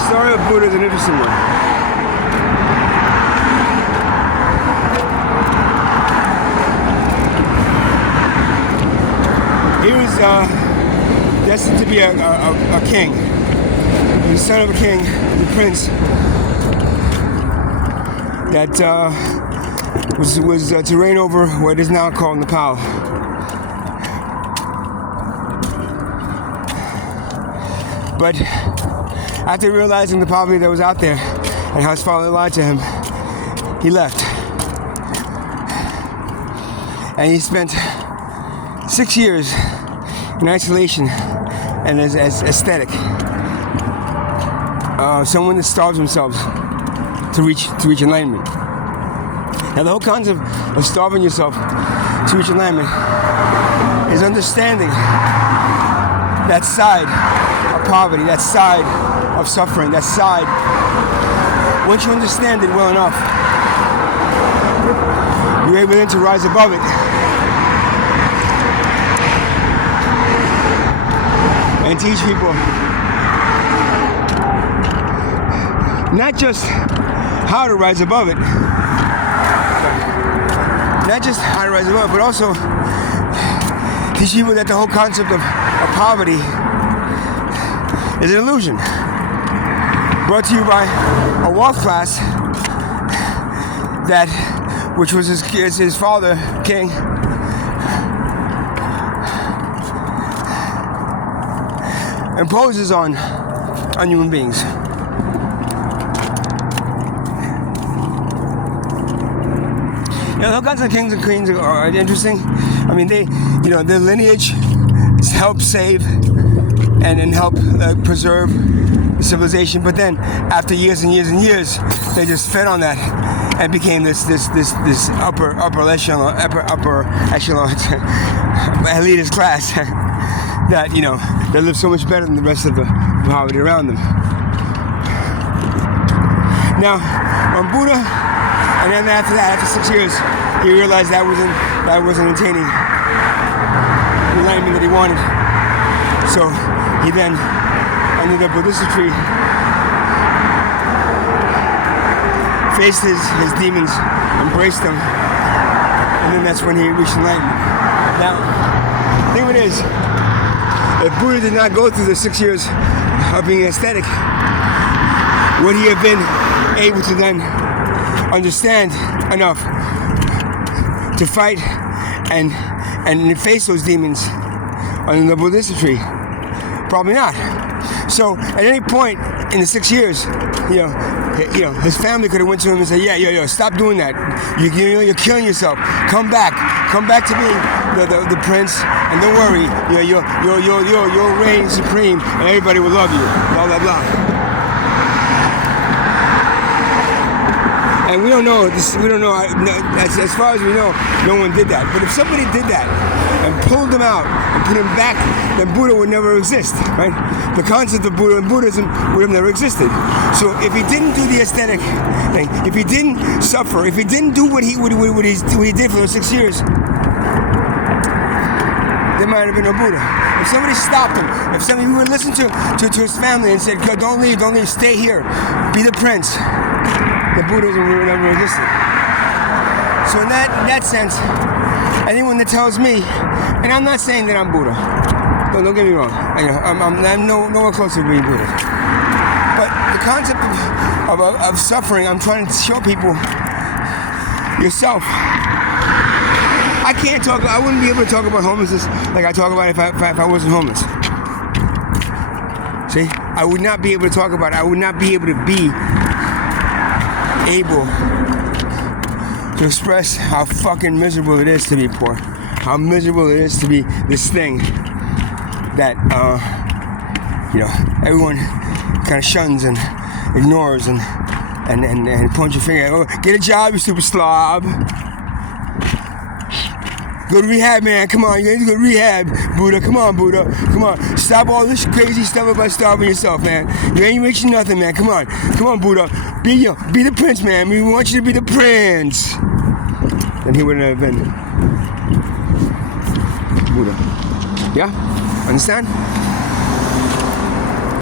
story of Buddha is an interesting one. He was destined to be a king. He was the son of a king, the prince, that was to reign over what is now called Nepal. But after realizing the poverty that was out there and how his father lied to him, he left. And he spent 6 years in isolation and as aesthetic. Someone that starves themselves to reach enlightenment. Now the whole concept of starving yourself to reach enlightenment is understanding that side of poverty, that side of suffering, that side. Once you understand it well enough, you're able then to rise above it and teach people not just how to rise above it, but also teach people that the whole concept of poverty is an illusion brought to you by a wealth class which was his father, king, imposes on human beings. You know, all kinds of kings and queens are interesting. I mean, their lineage help save and help preserve the civilization. But then, after years and years and years, they just fed on that and became this upper echelon elitist class that lived so much better than the rest of the poverty around them. Now, on Buddha, and then after 6 years, he realized that wasn't attaining the enlightenment that he wanted. So he then, under the Buddhist tree, faced his demons, embraced them, and then that's when he reached enlightenment. Now, the thing of it is, if Buddha did not go through the 6 years of being aesthetic, would he have been able to then understand enough to fight and face those demons under the Buddhist tree? Probably not. So at any point in the 6 years, his family could have went to him and said, "Yeah, stop doing that. You're killing yourself. Come back to being the prince, and don't worry. You'll reign supreme, and everybody will love you." Blah blah blah. And we don't know. As far as we know, no one did that. But if somebody did that and pulled them out and put him back, then Buddha would never exist, right? The concept of Buddha and Buddhism would have never existed. So if he didn't do the aesthetic thing, if he didn't suffer, if he didn't do what he did for those 6 years, there might have been no Buddha. If somebody stopped him, if somebody would listen to his family and said, "Don't leave, stay here, be the prince," the Buddhism would have never existed. So in that sense, anyone that tells me, and I'm not saying that I'm Buddha, don't get me wrong, I'm nowhere close to being Buddha, but the concept of suffering, I'm trying to show people yourself. I wouldn't be able to talk about homelessness like I talk about it if I wasn't homeless. See, I would not be able to talk about it. I would not be able to express how fucking miserable it is to be poor, how miserable it is to be this thing that everyone kind of shuns and ignores and points your finger at. "Oh, get a job, you stupid slob. Go to rehab, man. Come on, you need to go to rehab, Buddha. Come on, Buddha. Come on. Stop all this crazy stuff about starving yourself, man. You ain't reaching nothing, man. Come on, Buddha. Be the prince, man. We want you to be the prince." Then he wouldn't have been Buddha. Yeah? Understand?